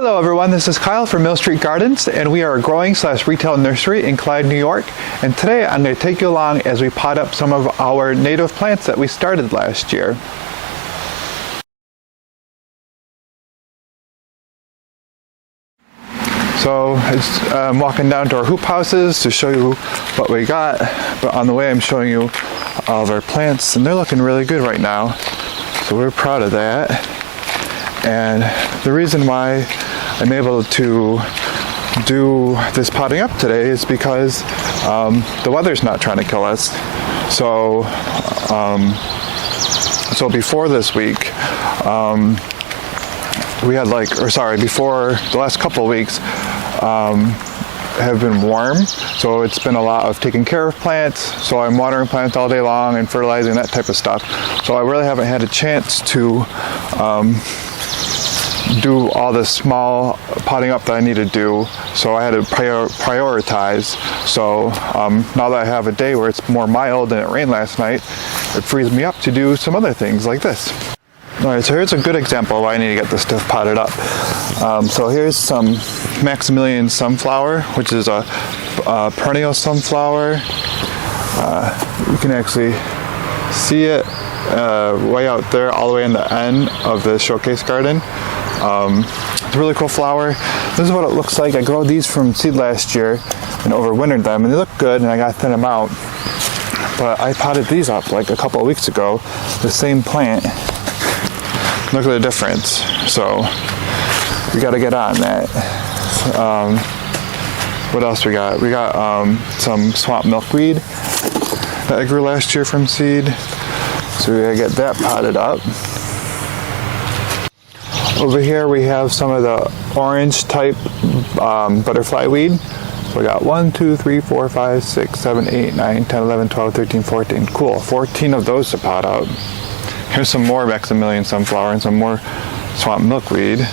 Hello everyone, this is Kyle from Mill Street Gardens, and we are a growing / retail nursery in Clyde, New York. And today I'm going to take you along as we pot up some of our native plants that we started last year. So I'm walking down to our hoop houses to show you what we got, but on the way I'm showing you all of our plants, and they're looking really good right now. So we're proud of that. And the reason why I'm able to do this potting up today is because the weather's not trying to kill us. So before this week, before the last couple of weeks, have been warm. So it's been a lot of taking care of plants. So I'm watering plants all day long and fertilizing, that type of stuff. So I really haven't had a chance to do all the small potting up that I need to do, so I had to prioritize. So now that I have a day where it's more mild and it rained last night, it frees me up to do some other things like this. Alright, so here's a good example of why I need to get this stuff potted up. So here's some Maximillian Sunflower, which is a perennial sunflower. You can actually see it way out there, all the way in the end of the showcase garden. It's a really cool flower. This is what it looks like. I grew these from seed last year and overwintered them, and they look good, and I got to thin them out. But I potted these up like a couple of weeks ago, the same plant. Look at the difference. So we got to get on that. What else we got? We got some swamp milkweed that I grew last year from seed. So we got to get that potted up. Over here we have some of the orange type butterfly weed. So we got 1, 2, 3, 4, 5, 6, 7, 8, 9, 10, 11, 12, 13, 14. Cool, 14 of those to pot out. Here's some more Maximillian Sunflower and some more swamp milkweed.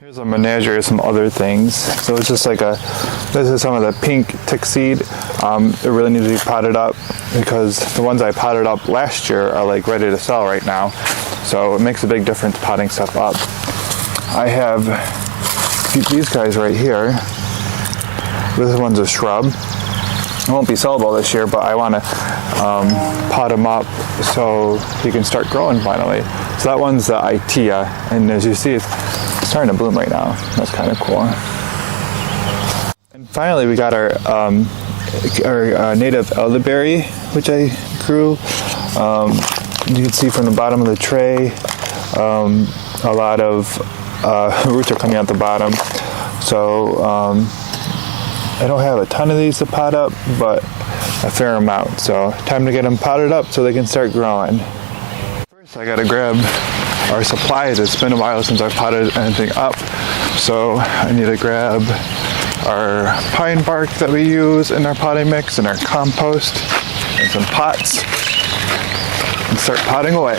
Here's a menagerie of some other things. So it's just like this is some of the pink tick seed. It really needs to be potted up because the ones I potted up last year are like ready to sell right now. So it makes a big difference potting stuff up. I have these guys right here. This one's a shrub. It won't be sellable this year, but I want to pot them up so he can start growing finally. So that one's the Itea, and as you see, it's starting to bloom right now. That's kind of cool. And finally, we got our native elderberry, which I grew. You can see from the bottom of the tray, a lot of roots are coming out the bottom. So I don't have a ton of these to pot up, but a fair amount. So time to get them potted up so they can start growing. First, I gotta grab our supplies. It's been a while since I've potted anything up. So I need to grab our pine bark that we use in our potting mix and our compost and some pots and start potting away.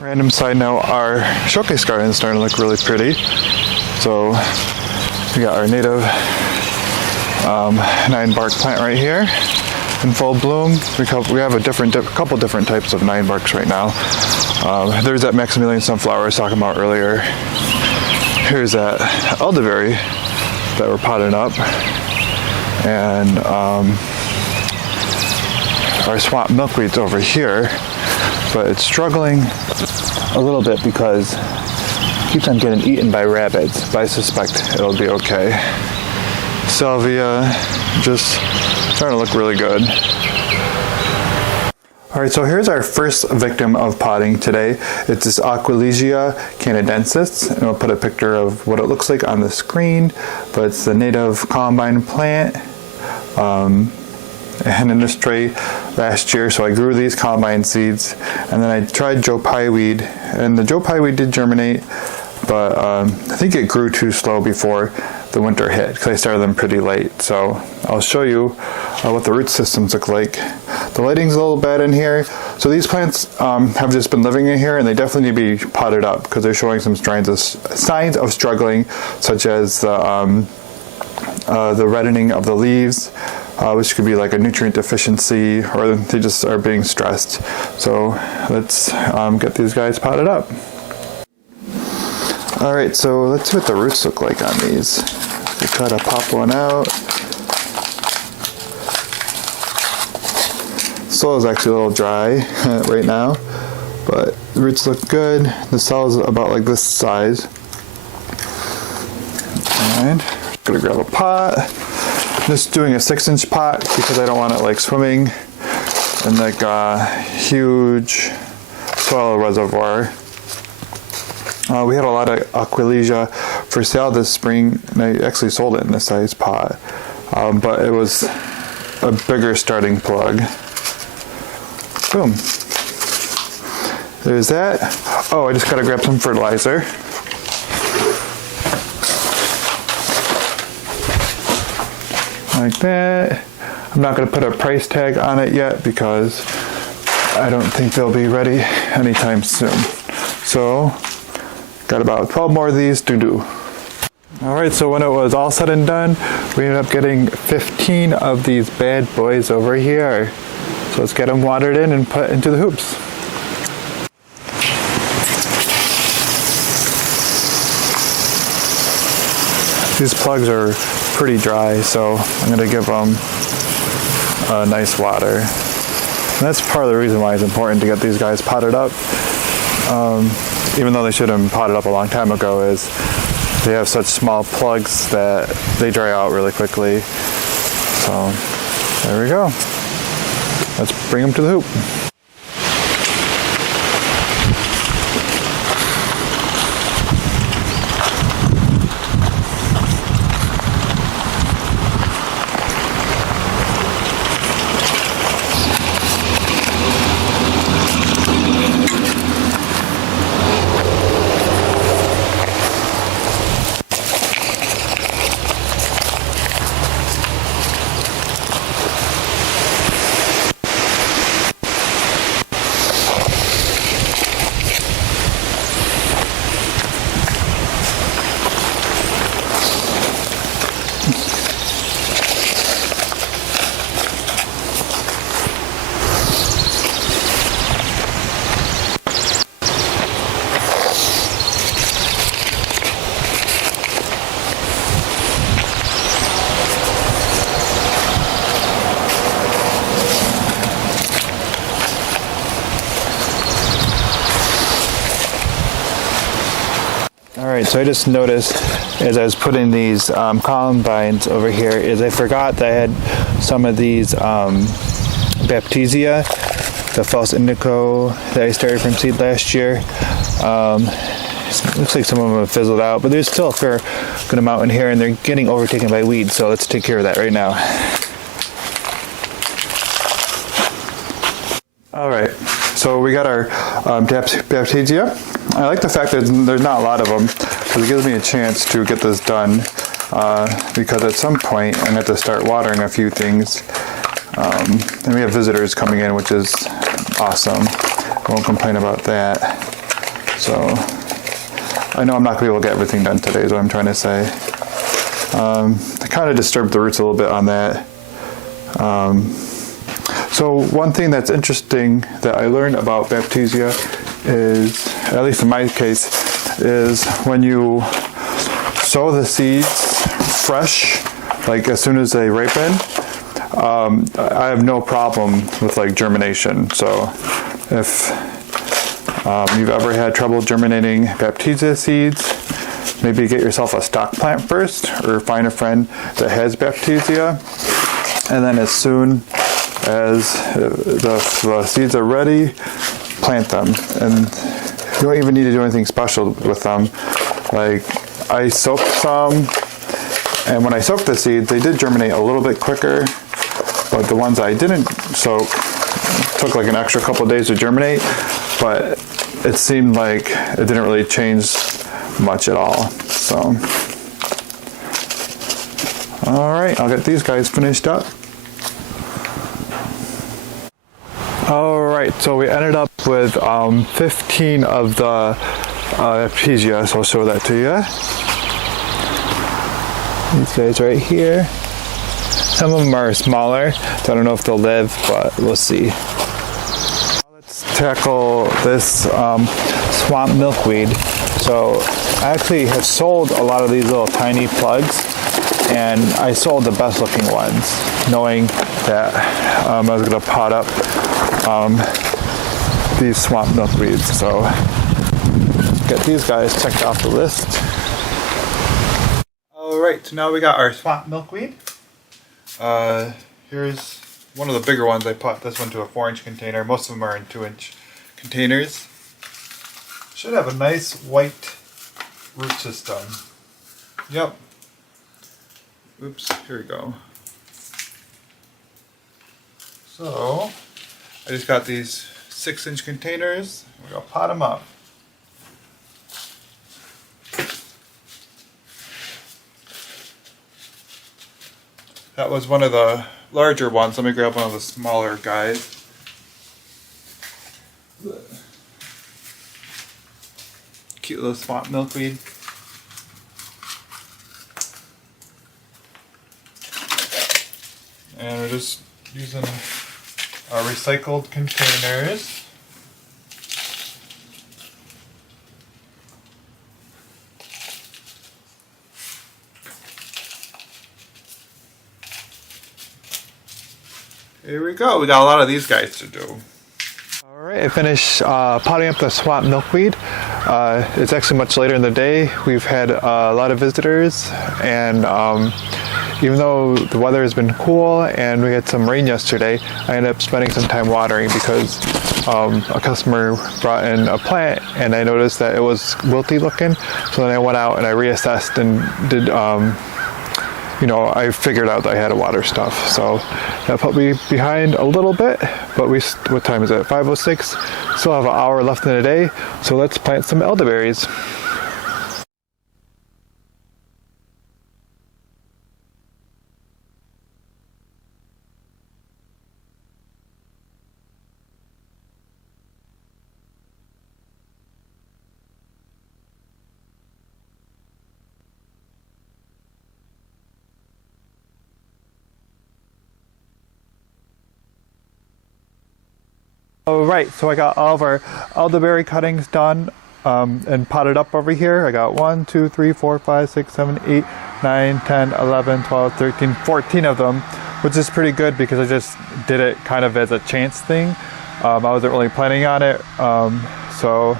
Random side note, our showcase garden is starting to look really pretty. So we got our native 9-bark plant right here in full bloom. We have a couple different types of 9-barks right now. There's that Maximillian Sunflower I was talking about earlier. Here's that Elderberry that we're potting up. And our swamp milkweed's over here. But it's struggling a little bit because it keeps on getting eaten by rabbits, but I suspect it'll be okay. Salvia just starting to look really good. Alright, so here's our first victim of potting today. It's this Aqueligia canadensis, and I'll put a picture of what it looks like on the screen, but it's the native columbine plant. I had in this tray last year, so I grew these columbine seeds, and then I tried Joe Pye weed, and the Joe Pye weed did germinate, but I think it grew too slow before the winter hit because I started them pretty late. So I'll show you what the root systems look like. The lighting's a little bad in here. So these plants have just been living in here, and they definitely need to be potted up because they're showing some signs of struggling, such as the reddening of the leaves, which could be like a nutrient deficiency, or they just are being stressed. So let's get these guys potted up. All right, so let's see what the roots look like on these. We try to pop one out. Soil is actually a little dry right now, but the roots look good. The cell is about like this size. And gonna grab a pot. I'm just doing a 6-inch pot because I don't want it like swimming in like a huge soil reservoir. We had a lot of Aqueligia for sale this spring, and I actually sold it in this size pot, but it was a bigger starting plug. Boom. There's that. Oh, I just gotta grab some fertilizer. Like that. I'm not gonna put a price tag on it yet because I don't think they'll be ready anytime soon. So, got about 12 more of these to do. All right, so when it was all said and done, we ended up getting 15 of these bad boys over here. So let's get them watered in and put into the hoops. These plugs are pretty dry, so I'm gonna give them a nice water. And that's part of the reason why it's important to get these guys potted up. Even though they should have been potted up a long time ago, is they have such small plugs that they dry out really quickly. So there we go. Let's bring them to the hoop. Alright, so I just noticed as I was putting these columbines over here is I forgot that I had some of these Baptisa, the false indigo that I started from seed last year. Looks like some of them have fizzled out, but there's still a fair good amount in here, and they're getting overtaken by weeds, so let's take care of that right now. Alright, so we got our Baptisa. I like the fact that there's not a lot of them because it gives me a chance to get this done because at some point I'm going to have to start watering a few things. And we have visitors coming in, which is awesome. I won't complain about that. So I know I'm not going to be able to get everything done today is what I'm trying to say. I kind of disturbed the roots a little bit on that. So one thing that's interesting that I learned about Baptisa is, at least in my case, is when you sow the seeds fresh, like as soon as they ripen, I have no problem with like germination. So if you've ever had trouble germinating Baptisa seeds, maybe get yourself a stock plant first, or find a friend that has Baptisa, and then as soon as the seeds are ready, plant them. And you don't even need to do anything special with them. Like, I soaked some, and when I soaked the seeds, they did germinate a little bit quicker, but the ones I didn't soak took like an extra couple of days to germinate, but it seemed like it didn't really change much at all. So, all right, I'll get these guys finished up. Alright, so we ended up with 15 of the Aqueligia, so I'll show that to you. These guys right here. Some of them are smaller, so I don't know if they'll live, but we'll see. Let's tackle this swamp milkweed. So I actually have sold a lot of these little tiny plugs, and I sold the best looking ones, knowing that I was going to pot up these swamp milkweeds. So get these guys checked off the list. Alright, so now we got our swamp milkweed. Here's one of the bigger ones. I put this one to a 4-inch container. Most of them are in 2-inch containers. Should have a nice white root system. Yep. Oops, here we go. So, I just got these 6-inch containers. We're going to pot them up. That was one of the larger ones. Let me grab one of the smaller guys. Cute little swamp milkweed. And we're just using our recycled containers. Here we go. We got a lot of these guys to do. Alright, I finished potting up the swamp milkweed. It's actually much later in the day. We've had a lot of visitors, and even though the weather has been cool and we had some rain yesterday, I ended up spending some time watering because a customer brought in a plant and I noticed that it was wilty looking. So then I went out and I reassessed and did I figured out that I had to water stuff. So that put me behind a little bit, but what time is it? 5:06. Still have an hour left in the day, so let's plant some elderberries. Alright, so I got all of our elderberry cuttings done and potted up over here. I got 1, 2, 3, 4, 5, 6, 7, 8, 9, 10, 11, 12, 13, 14 of them, which is pretty good because I just did it kind of as a chance thing. I wasn't really planning on it, so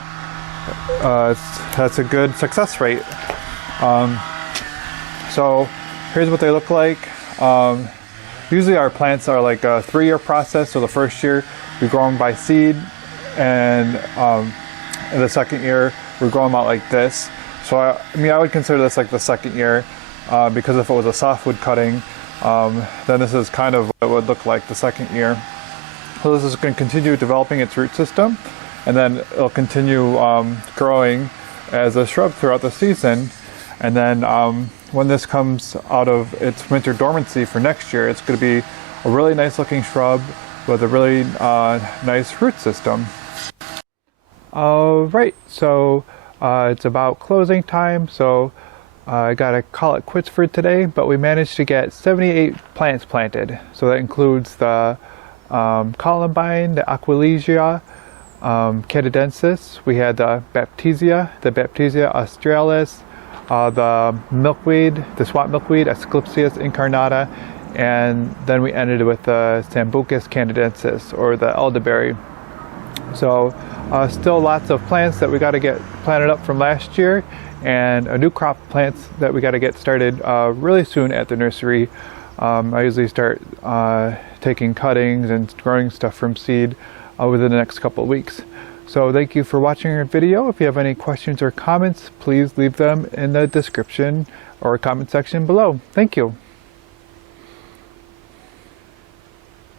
that's a good success rate. So here's what they look like. Usually our plants are like a 3-year process, so the first year we grow them by seed, and in the second year we grow them out like this. So I would consider this like the second year, because if it was a softwood cutting, then this is kind of what it would look like the second year. So this is going to continue developing its root system, and then it'll continue growing as a shrub throughout the season. And then when this comes out of its winter dormancy for next year, it's going to be a really nice looking shrub with a really nice root system. Alright, so it's about closing time, so I gotta call it quits for today, but we managed to get 78 plants planted. So that includes the columbine, the Aqueligia, canadensis, we had the Baptisa australis, the milkweed, the swamp milkweed, Asclepsias incarnata, and then we ended with the Sambucus canadensis, or the elderberry. So still lots of plants that we got to get planted up from last year, and a new crop of plants that we got to get started really soon at the nursery. I usually start taking cuttings and growing stuff from seed within the next couple of weeks. So thank you for watching our video. If you have any questions or comments, please leave them in the description or comment section below. Thank you.